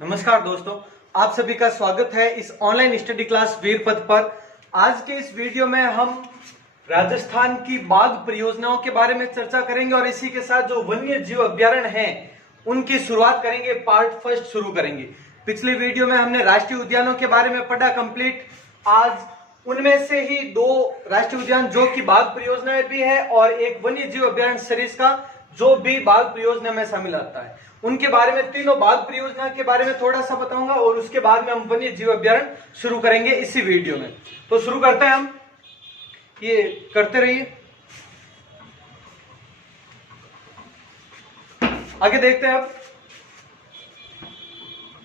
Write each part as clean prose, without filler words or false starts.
नमस्कार दोस्तों, आप सभी का स्वागत है इस ऑनलाइन स्टडी क्लास वीर पथ पर। आज के इस वीडियो में हम राजस्थान की बाघ परियोजनाओं के बारे में चर्चा करेंगे और इसी के साथ जो वन्य जीव अभ्यारण्य हैं उनकी शुरुआत करेंगे। पार्ट फर्स्ट शुरू करेंगे। पिछले वीडियो में हमने राष्ट्रीय उद्यानों के बारे में पढ़ा कंप्लीट। आज उनमें से ही दो राष्ट्रीय उद्यान जो कि बाघ परियोजना भी है और एक वन्य जीव अभ्यारण्य सरिस्का जो भी बाघ परियोजना में शामिल आता है, उनके बारे में तीनों बाघ परियोजना के बारे में थोड़ा सा बताऊंगा और उसके बाद में हम वन्य जीव अभ्यारण्य शुरू करेंगे इसी वीडियो में। तो शुरू करते हैं हम, ये करते रहिए। आगे देखते हैं अब।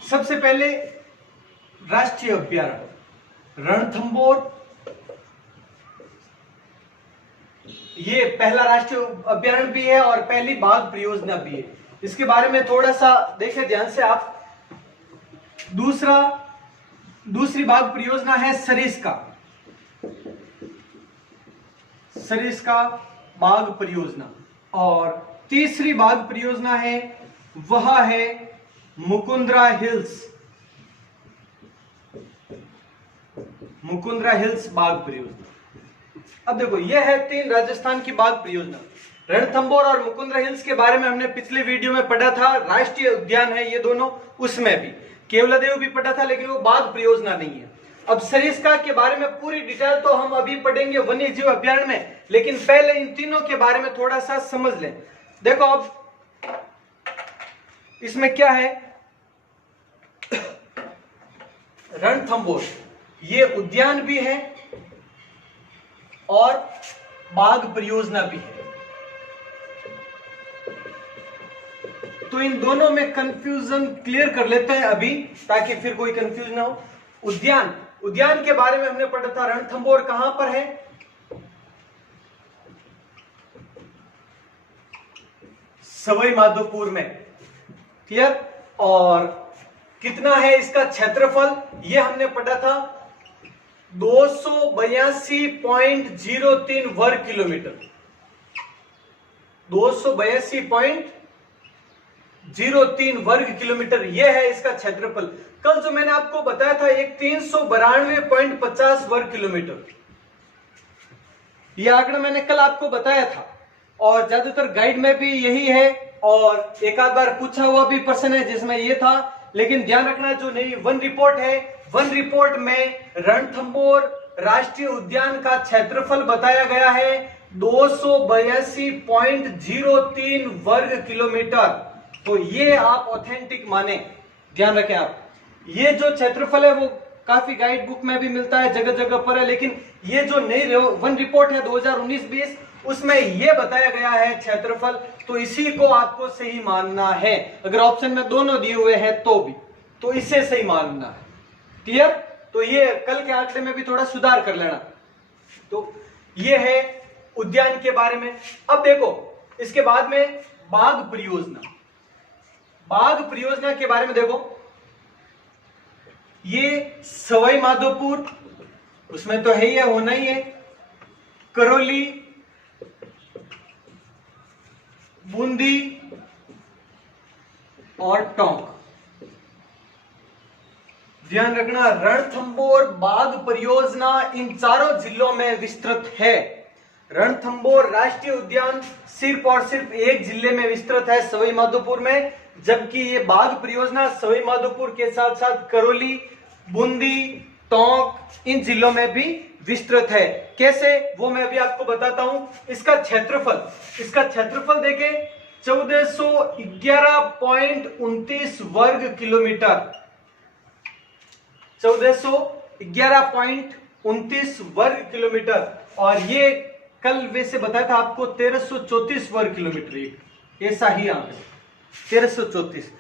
सबसे पहले राष्ट्रीय अभ्यारण्य रणथंभौर, ये पहला राष्ट्रीय अभ्यारण्य भी है और पहली बाघ परियोजना भी है। इसके बारे में थोड़ा सा देखें ध्यान से आप। दूसरी बाघ परियोजना है सरिस्का बाघ परियोजना और तीसरी बाघ परियोजना है वह है मुकुंद्रा हिल्स बाघ परियोजना। अब देखो, यह है तीन राजस्थान की बाघ परियोजना। रणथंभौर और मुकुंद्रा हिल्स के बारे में हमने पिछले वीडियो में पढ़ा था। राष्ट्रीय उद्यान है ये दोनों, उसमें भी केवलादेव भी पढ़ा था, लेकिन वो बाघ परियोजना नहीं है। अब सरिस्का के बारे में पूरी डिटेल तो हम अभी पढ़ेंगे वन्य जीव अभ्यारण्य में, लेकिन पहले इन तीनों के बारे में थोड़ा सा समझ लें। देखो अब इसमें क्या है, रणथंभौर ये उद्यान भी है और बाघ परियोजना भी है। तो इन दोनों में कंफ्यूजन क्लियर कर लेते हैं अभी, ताकि फिर कोई कंफ्यूजन ना हो। उद्यान के बारे में हमने पढ़ा था। रणथंभौर कहां पर है? सवाई माधोपुर में। क्लियर? और कितना है इसका क्षेत्रफल, ये हमने पढ़ा था 282.03 वर्ग किलोमीटर। 282.03 वर्ग किलोमीटर यह है इसका क्षेत्रफल। कल जो मैंने आपको बताया था एक 392.50 वर्ग किलोमीटर, यह आंकड़ा मैंने कल आपको बताया था और ज्यादातर गाइड में भी यही है और एक आध बार पूछा हुआ भी प्रश्न है जिसमें यह था। लेकिन ध्यान रखना, जो नई वन रिपोर्ट है, वन रिपोर्ट में रणथंभौर राष्ट्रीय उद्यान का क्षेत्रफल बताया गया है 282.03 वर्ग किलोमीटर। तो ये आप ऑथेंटिक माने, ध्यान रखें आप। ये जो क्षेत्रफल है वो काफी गाइड बुक में भी मिलता है, जगह जगह पर है, लेकिन ये जो नई वन रिपोर्ट है 2019-20 उसमें ये बताया गया है क्षेत्रफल, तो इसी को आपको सही मानना है। अगर ऑप्शन में दोनों दिए हुए हैं तो भी, तो इसे सही मानना है। क्लियर? तो ये कल के आंकड़े में भी थोड़ा सुधार कर लेना। तो ये है उद्यान के बारे में। अब देखो इसके बाद में बाघ परियोजना के बारे में देखो। ये सवाई माधोपुर, उसमें तो है ही है, होना ही है। करौली, बूंदी और टोंक। ध्यान रखना, रणथंभौर बाघ परियोजना इन चारों जिलों में विस्तृत है। रणथंभौर राष्ट्रीय उद्यान सिर्फ और सिर्फ एक जिले में विस्तृत है, सवाई माधोपुर में, जबकि ये बाघ परियोजना सवाई माधोपुर के साथ साथ करौली, बूंदी, टोंक इन जिलों में भी विस्तृत है। कैसे, वो मैं अभी आपको बताता हूं। इसका क्षेत्रफल देखें 1411.29 वर्ग किलोमीटर। 1411.29 वर्ग किलोमीटर। और ये कल वैसे बताया था आपको 1334 वर्ग किलोमीटर, ऐसा ही आंकड़ा 1334।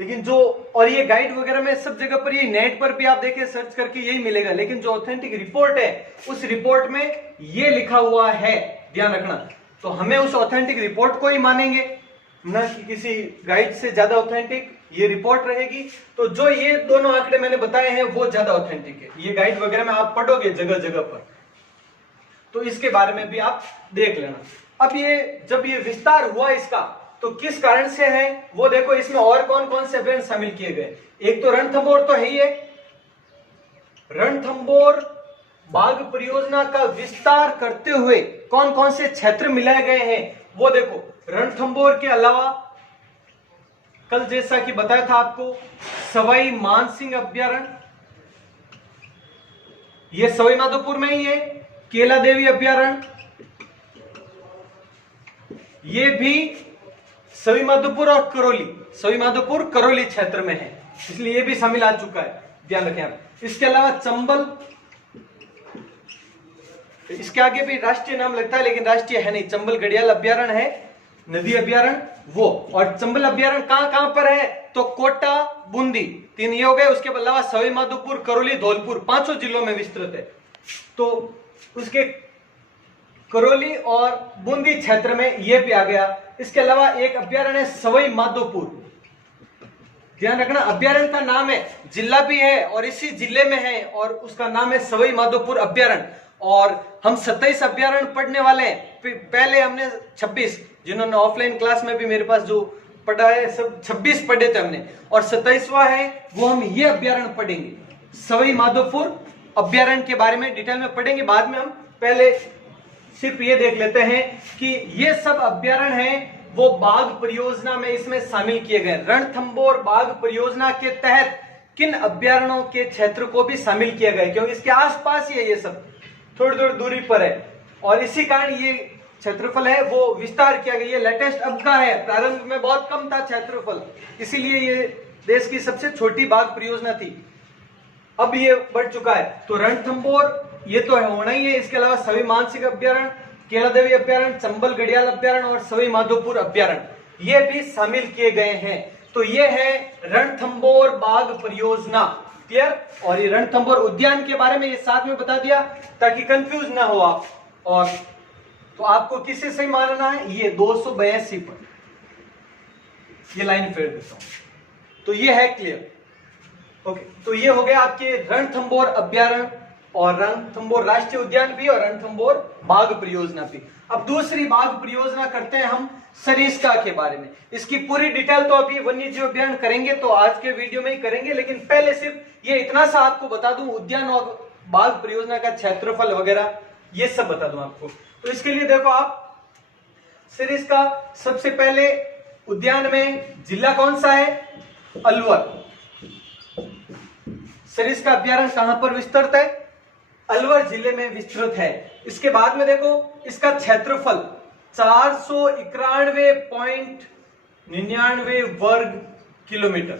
लेकिन जो, और ये गाइड वगैरह में सब जगह पर, ये नेट पर भी आप देखें सर्च करके यही मिलेगा, लेकिन जो ऑथेंटिक रिपोर्ट है उस रिपोर्ट में ये लिखा हुआ है, ध्यान रखना। तो हमें उस ऑथेंटिक रिपोर्ट को ही मानेंगे, ना कि किसी गाइड से ज्यादा ऑथेंटिक ये रिपोर्ट रहेगी। तो जो ये दोनों आंकड़े मैंने बताए हैं वो ज्यादा ऑथेंटिक है। ये गाइड वगैरह में आप पढ़ोगे जगह जगह पर, तो इसके बारे में भी आप देख लेना। अब ये जब ये विस्तार हुआ इसका, तो किस कारण से है वो देखो, इसमें और कौन कौन से अभ्यारण्य शामिल किए गए। एक तो रणथंभौर तो है ही है, रणथंभौर बाघ परियोजना का विस्तार करते हुए कौन कौन से क्षेत्र मिलाए गए हैं वो देखो। रणथंभौर के अलावा कल जैसा कि बताया था आपको सवाई मानसिंह अभ्यारण्य, ये सवाई माधोपुर में ही है। केला देवी अभ्यारण्य, ये भी सवाई माधोपुर और करौली, सवाई माधोपुर करौली क्षेत्र में है, इसलिए ये भी शामिल आ चुका है, ध्यान रखें आप। इसके अलावा चंबल, इसके आगे भी राष्ट्रीय नाम लगता है लेकिन राष्ट्रीय है नहीं, चंबल घड़ियाल अभ्यारण्य है, नदी अभ्यारण्य वो। और चंबल अभ्यारण्य कहां कहां पर है तो कोटा, बूंदी, 3 ये हो गए। उसके अलावा सवाई माधोपुर, करौली, धौलपुर 5 जिलों में विस्तृत है। तो उसके करौली और बूंदी क्षेत्र में यह भी आ गया। इसके अलावा एक अभ्यारण्य है सवाई माधोपुर, ध्यान रखना अभ्यारण्य का नाम है, जिला भी है और इसी जिले में है और उसका नाम है सवाई माधोपुर अभ्यारण्य। और हम 27 अभ्यारण्य पढ़ने वाले हैं, पहले हमने 26, जिन्होंने ऑफलाइन क्लास में भी मेरे पास जो पढ़ा है सब 26 पढ़े थे हमने, और 27वां है वो हम ये अभ्यारण्य पढ़ेंगे। सवाई माधोपुर अभ्यारण्य के बारे में डिटेल में पढ़ेंगे बाद में, हम पहले सिर्फ ये देख लेते हैं कि ये सब अभ्यारण्य हैं वो बाघ परियोजना में इसमें शामिल किए गए। रणथंभौर बाघ परियोजना के तहत किन अभ्यारण्यों के क्षेत्र को भी शामिल किया गया, क्योंकि इसके आसपास ही है, ये सब थोड़ी थोड़ी दूरी पर है और इसी कारण ये क्षेत्रफल है वो विस्तार किया गया। ये लेटेस्ट अब का है, प्रारंभ में बहुत कम था क्षेत्रफल, इसीलिए ये देश की सबसे छोटी बाघ परियोजना थी, अब ये बढ़ चुका है। तो रणथंभौर ये तो है होना ही है। इसके अलावा सवाई मानसिंह अभ्यारण्य, केला देवी अभ्यारण्य, चंबल घड़ियाल अभ्यारण्य और सवाई माधोपुर अभ्यारण्य ये भी शामिल किए गए हैं। तो ये है रणथंभौर बाघ परियोजना, क्लियर। और ये रणथंभौर उद्यान के बारे में ये साथ में बता दिया ताकि कंफ्यूज ना हो आप। और तो आपको किससे सही मानना है, ये 282 पर ये लाइन फेर देता हूं, तो ये है क्लियर। ओके, तो ये हो गया आपके रणथंभौर अभ्यारण्य और रणथंभौर राष्ट्रीय उद्यान भी और रणथंभौर बाघ परियोजना भी। अब दूसरी बाघ परियोजना करते हैं हम सरिस्का के बारे में। इसकी पूरी डिटेल तो अभी वन्य जीव अभ्यारण्य करेंगे तो आज के वीडियो में ही करेंगे, लेकिन पहले सिर्फ ये इतना सा आपको बता दूं, उद्यान और बाघ परियोजना का क्षेत्रफल वगैरह ये सब बता दूं आपको। तो इसके लिए देखो आप सरिस्का, सबसे पहले उद्यान में जिला कौन सा है, अलवर। सरिस्का अभ्यारण्य कहां पर विस्तृत है, अलवर जिले में विस्तृत है। इसके बाद में देखो इसका क्षेत्रफल 491.99 वर्ग किलोमीटर,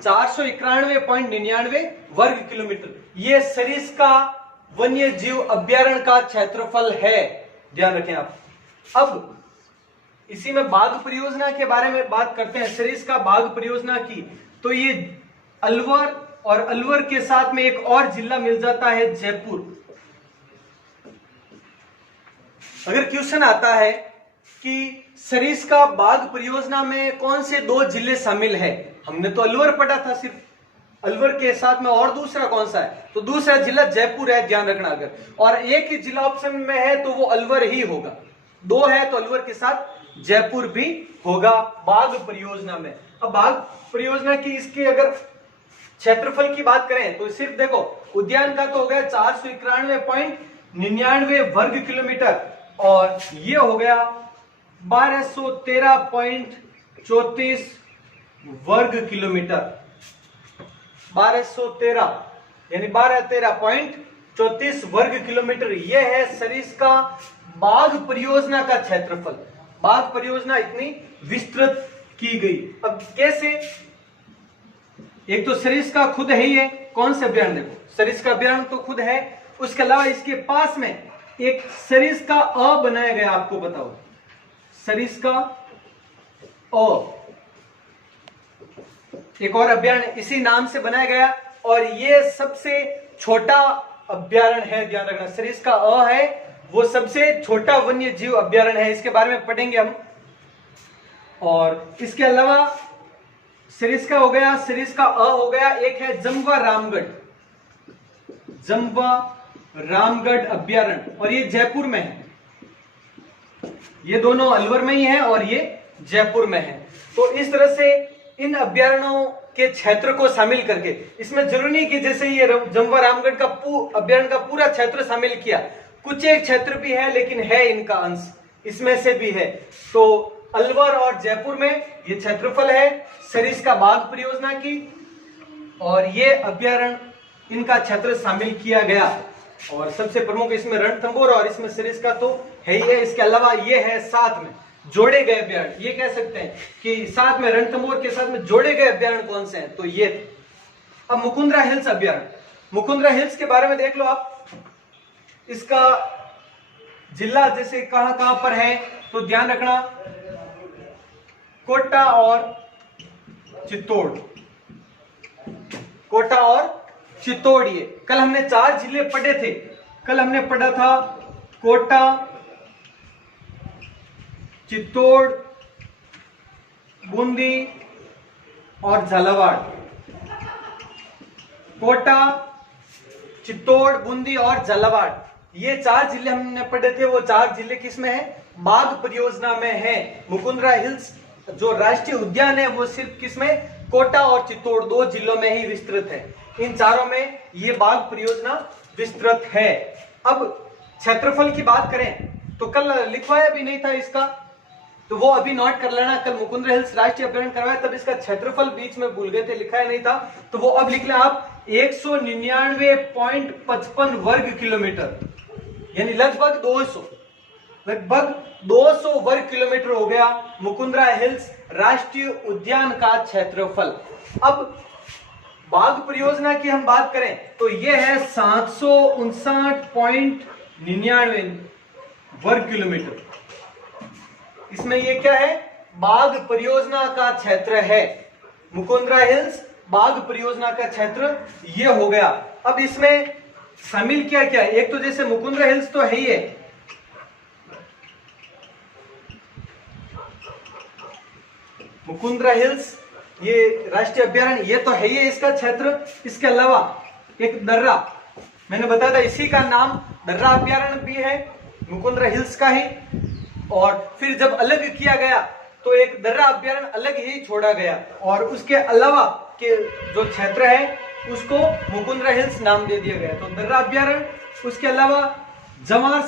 491.99 वर्ग किलोमीटर ये सरिस्का वन्य जीव अभ्यारण्य का क्षेत्रफल है, ध्यान रखें आप। अब इसी में बाघ परियोजना के बारे में बात करते हैं, सरिस्का बाघ परियोजना की। तो ये अलवर और अलवर के साथ में एक और जिला मिल जाता है जयपुर। अगर क्वेश्चन आता है कि सरिस्का बाघ परियोजना में कौन से 2 जिले शामिल है, हमने तो अलवर पढ़ा था सिर्फ, अलवर के साथ में और दूसरा कौन सा है, तो दूसरा जिला जयपुर है, ध्यान रखना। अगर और एक ही जिला ऑप्शन में है तो वो अलवर ही होगा, 2 है तो अलवर के साथ जयपुर भी होगा बाघ परियोजना में। अब बाघ परियोजना की इसकी अगर क्षेत्रफल की बात करें तो सिर्फ देखो उद्यान का तो हो गया 491.99 वर्ग किलोमीटर और ये हो गया 1213.34 वर्ग किलोमीटर, 1213 यानी 1213.34 वर्ग किलोमीटर ये है सरिस्का बाघ परियोजना का क्षेत्रफल। बाघ परियोजना इतनी विस्तृत की गई। अब कैसे, एक तो सरिस्का खुद है ही है, कौन से अभ्यारण्य, देखो सरिस्का अभ्यारण्य तो खुद है, उसके अलावा इसके पास में एक सरिस्का अ बनाया गया, आपको बताओ सरिस्का अ एक और अभ्यारण्य इसी नाम से बनाया गया और ये सबसे छोटा अभ्यारण्य है, ध्यान रखना। सरिस्का अ है वो सबसे छोटा वन्य जीव अभ्यारण्य है, इसके बारे में पढ़ेंगे हम। और इसके अलावा सरिस्का हो गया, सरिस्का अ हो गया, एक है जम्वा रामगढ़, जम्वा रामगढ़ अभ्यारण्य और ये जयपुर में है। ये दोनों अलवर में ही है और ये जयपुर में है। तो इस तरह से इन अभ्यारण्यों के क्षेत्र को शामिल करके, इसमें जरूरी नहीं कि जैसे ये जमवा रामगढ़ का अभ्यारण्य का पूरा क्षेत्र शामिल किया, कुछ एक क्षेत्र भी है लेकिन है इनका अंश इसमें से भी है। तो अलवर और जयपुर में ये क्षेत्रफल है सरिस्का बाघ परियोजना की, और ये अभ्यारण्य इनका क्षेत्र शामिल किया गया। और सबसे प्रमुख इसमें रणथंभौर और इसमें सरिस्का तो है ही है। इसके अलावा ये है साथ में जोड़े गए अभ्यारण्य, ये कह सकते हैं कि साथ में रणथंभौर के साथ में जोड़े गए अभ्यारण्य कौन से हैं, तो ये थे। अब मुकुंदरा हिल्स अभ्यारण्य, मुकुंदरा हिल्स के बारे में देख लो आप। इसका जिला जैसे कहां कहां पर है तो ध्यान रखना, कोटा और चित्तौड़, कोटा और चित्तौड़। ये कल हमने 4 जिले पढ़े थे। कल हमने पढ़ा था कोटा, चित्तौड़, बूंदी और झालावाड़। कोटा, चित्तौड़, बूंदी और झालावाड़, ये 4 जिले हमने पढ़े थे। वो 4 जिले किसमें है, बाघ परियोजना में है। मुकुंदरा हिल्स जो राष्ट्रीय उद्यान है वो सिर्फ किसमें, कोटा और चित्तौड़ 2 जिलों में ही विस्तृत है। इन चारों में ये बाघ परियोजना विस्तृत है। अब क्षेत्रफल की बात करें तो कल लिखवाया भी नहीं था इसका, तो वो अभी नोट कर लेना। कल मुकुंदरा हिल्स राष्ट्रीय अभ्यारण्य करवाया तब इसका क्षेत्रफल बीच में भूल गए थे, लिखाया नहीं था, तो वो अब लिख लें आप 199.55 वर्ग किलोमीटर, यानी लगभग 200 वर्ग किलोमीटर हो गया मुकुंदरा हिल्स राष्ट्रीय उद्यान का क्षेत्रफल। अब बाघ परियोजना की हम बात करें तो यह है 759.99 वर्ग किलोमीटर। इसमें ये क्या है, बाघ परियोजना का क्षेत्र है। मुकुंदरा हिल्स बाघ परियोजना का क्षेत्र ये हो गया। अब इसमें शामिल क्या क्या है, एक तो जैसे मुकुंदरा हिल्स तो है ही है, मुकुंदरा हिल्स ये राष्ट्रीय अभ्यारण्य ये तो है ही है इसका क्षेत्र। इसके अलावा एक दर्रा, मैंने बताया था इसी का नाम दर्रा अभ्यारण्य भी है मुकुंदरा हिल्स का ही। और फिर जब अलग किया गया तो एक दर्रा अभ्यारण्य अलग ही छोड़ा गया, और उसके अलावा के जो क्षेत्र है उसको मुकुंदरा हिल्स नाम दे दिया गया। तो दर्रा अभ्यारण्य, उसके अलावा जवाहर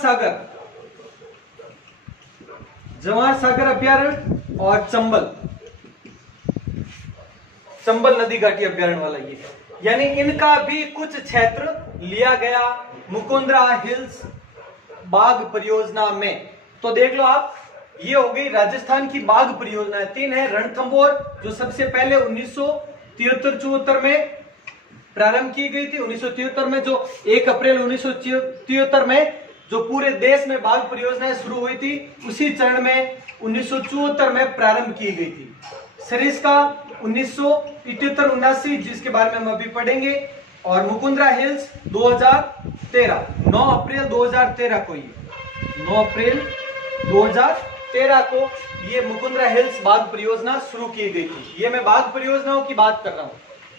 सागर अभ्यारण्य और चंबल नदी घाटी अभ्यारण्य वाला ये, यानी इनका भी कुछ क्षेत्र लिया गया मुकुंदरा हिल्स बाघ परियोजना में। तो देख लो आप, ये हो गई राजस्थान की बाघ परियोजना। 3 है रणथंभौर जो सबसे पहले 1973-74 में प्रारंभ की गई थी। 1973 में जो 1 अप्रैल 1973 में जो पूरे देश में बाघ परियोजनाएं शुरू हुई थी, उसी चरण में 1974 में प्रारंभ की गई थी। सरिस्का 1978-79 जिसके बारे में हम अभी पढ़ेंगे, और मुकुंदरा हिल्स 2013 9 अप्रैल 2013 को, ये 9 अप्रैल 2013 को ये मुकुंदरा हिल्स बाघ परियोजना शुरू की गई थी। ये मैं बाघ परियोजनाओं की बात कर रहा हूं,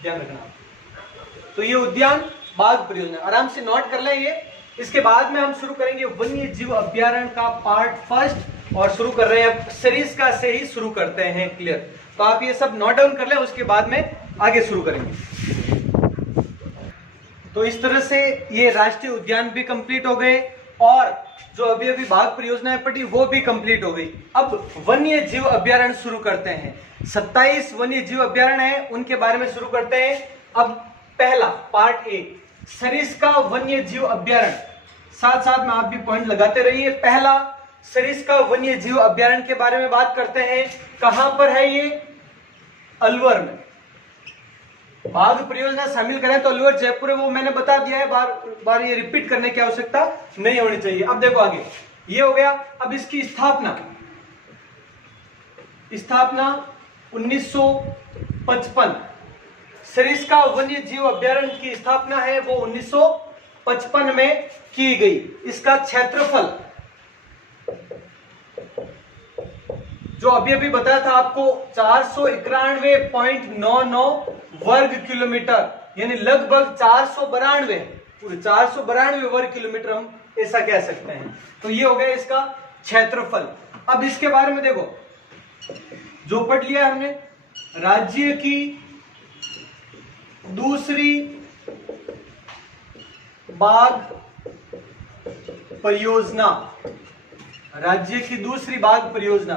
ध्यान रखना। तो ये उद्यान बाघ परियोजना आराम से नोट कर लें ये। इसके बाद में हम शुरू करेंगे वन्य जीव अभ्यारण्य का पार्ट 1 और शुरू कर रहे हैं सरिस्का से ही शुरू करते हैं। क्लियर, तो आप ये सब नोट डाउन कर लें, उसके बाद में आगे शुरू करेंगे। तो इस तरह से ये राष्ट्रीय उद्यान भी कंप्लीट हो गए, और जो अभी अभी बाघ परियोजनाएं पढ़ी वो भी कंप्लीट हो गई। अब वन्य जीव अभ्यारण्य शुरू करते हैं। 27 वन्य जीव अभ्यारण्य है, उनके बारे में शुरू करते हैं। अब पहला पार्ट 1 सरिस्का वन्य जीव अभ्यारण्य, साथ साथ में आप भी पॉइंट लगाते रहिए। पहला सरिस्का वन्य जीव अभ्यारण्य के बारे में बात करते हैं। कहां पर है ये, अलवर में। बाघ परियोजना शामिल करें तो अलवर जयपुर है, वो मैंने बता दिया है, बार बार ये रिपीट करने की आवश्यकता नहीं होनी चाहिए। अब देखो आगे, ये हो गया। अब इसकी स्थापना 1955, सरिस्का वन्य जीव अभ्यारण्य की स्थापना है वो 1955 में की गई। इसका क्षेत्रफल जो अभी अभी बताया था आपको 491.99 वर्ग किलोमीटर, यानी लगभग 492 पूरे 492 वर्ग किलोमीटर हम ऐसा कह सकते हैं। तो ये हो गया इसका क्षेत्रफल। अब इसके बारे में देखो, जो पढ़ लिया हमने, राज्य की दूसरी बाघ परियोजना, राज्य की दूसरी बाघ परियोजना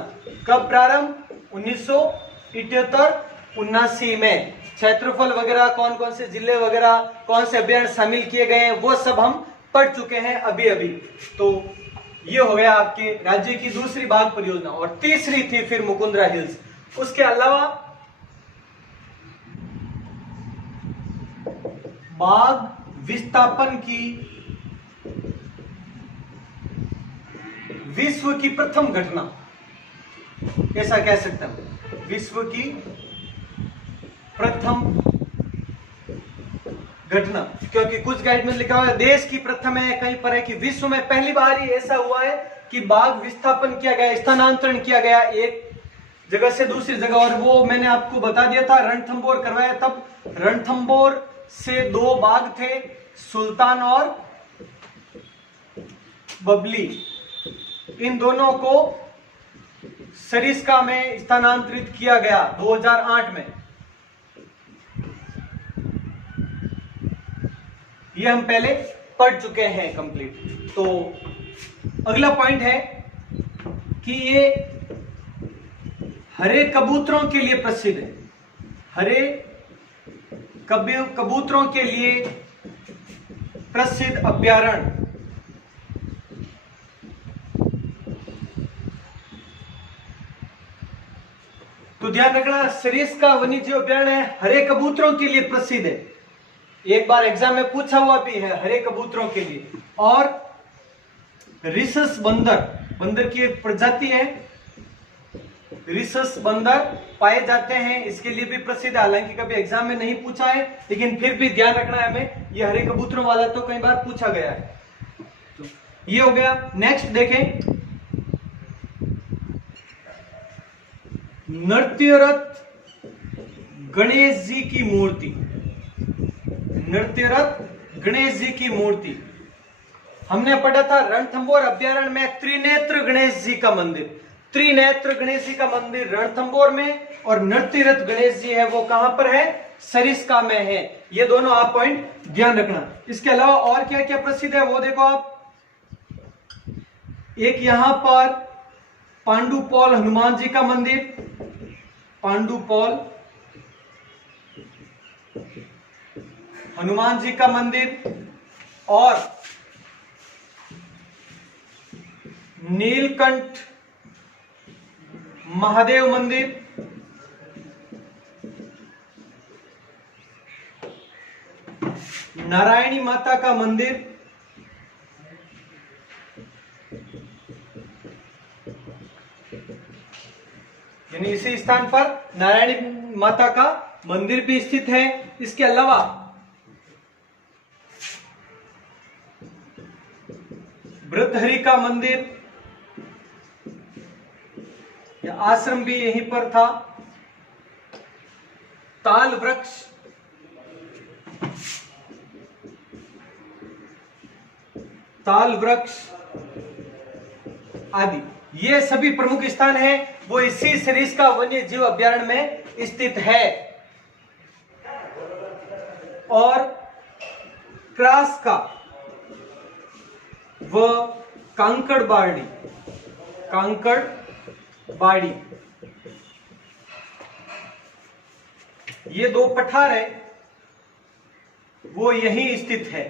कब प्रारंभ? 1978-79 में। क्षेत्रफल वगैरह, कौन कौन से जिले वगैरह, कौन से अभ्यारण्य शामिल किए गए हैं, वो सब हम पढ़ चुके हैं अभी अभी। तो ये हो गया आपके राज्य की दूसरी बाघ परियोजना। और तीसरी थी फिर मुकुंदरा हिल्स। उसके अलावा बाघ विस्थापन की विश्व की प्रथम घटना, ऐसा कह सकते हैं, विश्व की प्रथम घटना। क्योंकि कुछ गाइड में लिखा हुआ है देश की प्रथम है, कहीं पर है कि विश्व में पहली बार ही ऐसा हुआ है कि बाघ विस्थापन किया गया, स्थानांतरण किया गया एक जगह से दूसरी जगह। और वो मैंने आपको बता दिया था, रणथंबोर करवाया। तब रणथंबोर से 2 बाघ थे, सुल्तान और बबली। इन दोनों को सरिस्का में स्थानांतरित किया गया 2008 में। ये हम पहले पढ़ चुके हैं कंप्लीट। तो अगला पॉइंट है कि ये हरे कबूतरों के लिए प्रसिद्ध है। हरे कबूतरों के लिए प्रसिद्ध अभ्यारण्य। तो ध्यान रखना, सरिस्का वन्यजीव अभ्यारण्य हरे कबूतरों के लिए प्रसिद्ध है। एक बार एग्जाम में पूछा हुआ भी है, हरे कबूतरों के लिए। और रिसस बंदर, बंदर की एक प्रजाति है, रिसस बंदर पाए जाते हैं, इसके लिए भी प्रसिद्ध है। हालांकि कभी एग्जाम में नहीं पूछा है, लेकिन फिर भी ध्यान रखना है हमें, ये हरे कबूतरों वाला तो कई बार पूछा गया है। तो ये हो गया। नेक्स्ट देखें, नृत्यरत गणेश जी की मूर्ति। नृत्यरत गणेश जी की मूर्ति हमने पढ़ा था रणथंबोर अभ्यारण्य में त्रिनेत्र गणेश जी का मंदिर। त्रिनेत्र गणेश जी का मंदिर रणथंबोर में, और नृत्यरत गणेश जी है वो कहां पर है? सरिस्का में है। ये दोनों आप पॉइंट ध्यान रखना। इसके अलावा और क्या क्या प्रसिद्ध है वो देखो आप। एक यहां पर पांडुपौल हनुमान जी का मंदिर, पांडुपौल हनुमान जी का मंदिर, और नीलकंठ महादेव मंदिर, नारायणी माता का मंदिर, यानी इसी स्थान पर नारायणी माता का मंदिर भी स्थित है। इसके अलावा भृतहरि का मंदिर या आश्रम भी यहीं पर था। ताल वृक्ष, ताल वृक्ष आदि, ये सभी प्रमुख स्थान हैं, वो इसी सरिस्का वन्य जीव अभ्यारण्य में स्थित है। और क्रास का व कांकड़बाड़ी, कांकड़बाड़ी, ये 2 पठार है वो यहीं स्थित है।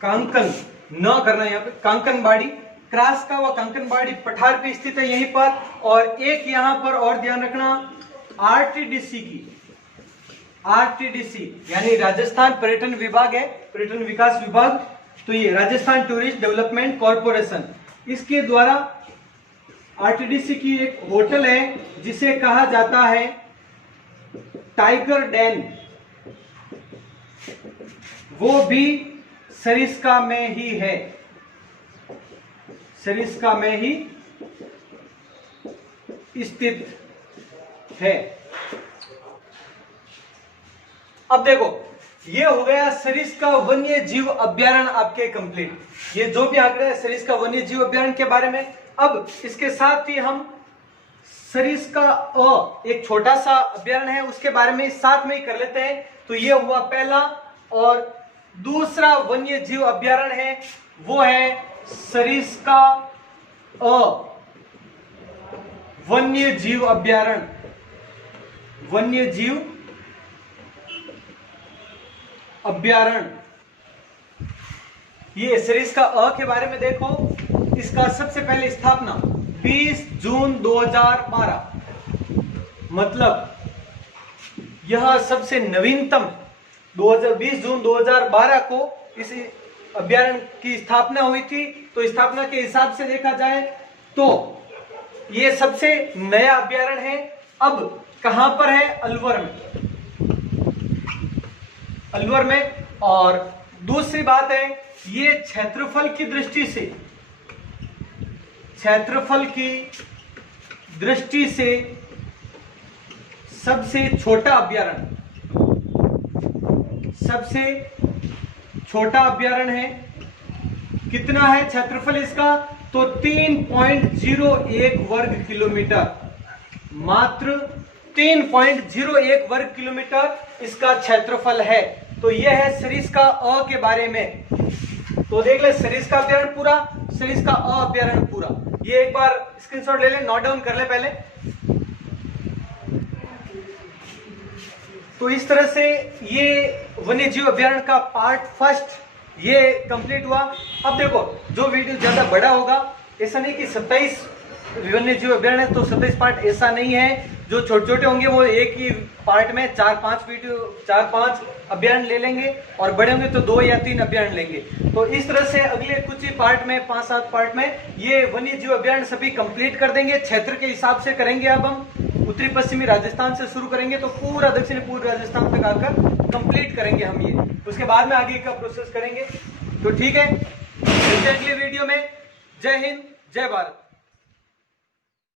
कांकन न करना यहां पे, कांकनबाड़ी, क्रास का व कांकनबाड़ी पठार पे स्थित है यहीं पर। और एक यहां पर और ध्यान रखना, आरटीडीसी की, आरटीडीसी यानी राजस्थान पर्यटन विभाग है, पर्यटन विकास विभाग। तो ये राजस्थान टूरिस्ट डेवलपमेंट कॉरपोरेशन, इसके द्वारा आरटीडीसी की एक होटल है जिसे कहा जाता है टाइगर डेन, वो भी सरिस्का में ही है, सरिस्का में ही स्थित है। अब देखो ये हो गया सरिस्का वन्य जीव अभ्यारण्य आपके कंप्लीट। ये जो भी आंकड़े हैं सरिस्का वन्य जीव अभ्यारण्य के बारे में। अब इसके साथ ही हम सरिस्का एक छोटा सा अभ्यारण्य है उसके बारे में साथ में ही कर लेते हैं। तो ये हुआ पहला, और दूसरा वन्य जीव अभ्यारण्य है वो है सरिस्का वन्य जीव अभ्यारण्य। वन्य जीव अभ्यारण्य, ये सरिस्का के बारे में देखो। इसका सबसे पहले स्थापना 20 जून 2012, मतलब यह सबसे नवीनतम 2020 जून 2012 को इस अभ्यारण्य की स्थापना हुई थी। तो स्थापना के हिसाब से देखा जाए तो ये सबसे नया अभ्यारण्य है। अब कहां पर है? अलवर में, अलवर में। और दूसरी बात है, ये क्षेत्रफल की दृष्टि से, क्षेत्रफल की दृष्टि से सबसे छोटा अभ्यारण्य, सबसे छोटा अभ्यारण्य है। कितना है क्षेत्रफल इसका? तो 3.01 वर्ग किलोमीटर, मात्र 3.01 वर्ग किलोमीटर इसका क्षेत्रफल है। तो यह है सरिस्का के बारे में। तो देख ले सरिस्का अभ्यारण्य पूरा, सरिस्का अभ्यारण्य पूरा। ये एक बार स्क्रीनशॉट ले ले, नोट डाउन कर ले पहले। तो इस तरह से ये वन्य जीव अभ्यारण्य का पार्ट फर्स्ट ये कंप्लीट हुआ। अब देखो जो वीडियो ज्यादा बड़ा होगा, ऐसा नहीं कि 27 वन्य जीव अभ्यारण्य तो 27 पार्ट, ऐसा नहीं है। जो छोटे छोटे होंगे वो एक ही पार्ट में 4-5 वीडियो, 4-5 अभ्यारण्य ले लेंगे, और बड़े होंगे तो 2 या 3 अभ्यारण्य लेंगे। तो इस तरह से अगले कुछ ही पार्ट में, 5-7 पार्ट में ये वन्य जीव अभ्यारण्य सभी कंप्लीट कर देंगे। क्षेत्र के हिसाब से करेंगे। अब हम उत्तरी पश्चिमी राजस्थान से शुरू करेंगे तो पूरा दक्षिणी पूर्व राजस्थान तक आकर कंप्लीट करेंगे हम ये। उसके बाद में आगे का प्रोसेस करेंगे। तो ठीक है, मिलते हैं अगले वीडियो में। जय हिंद, जय भारत।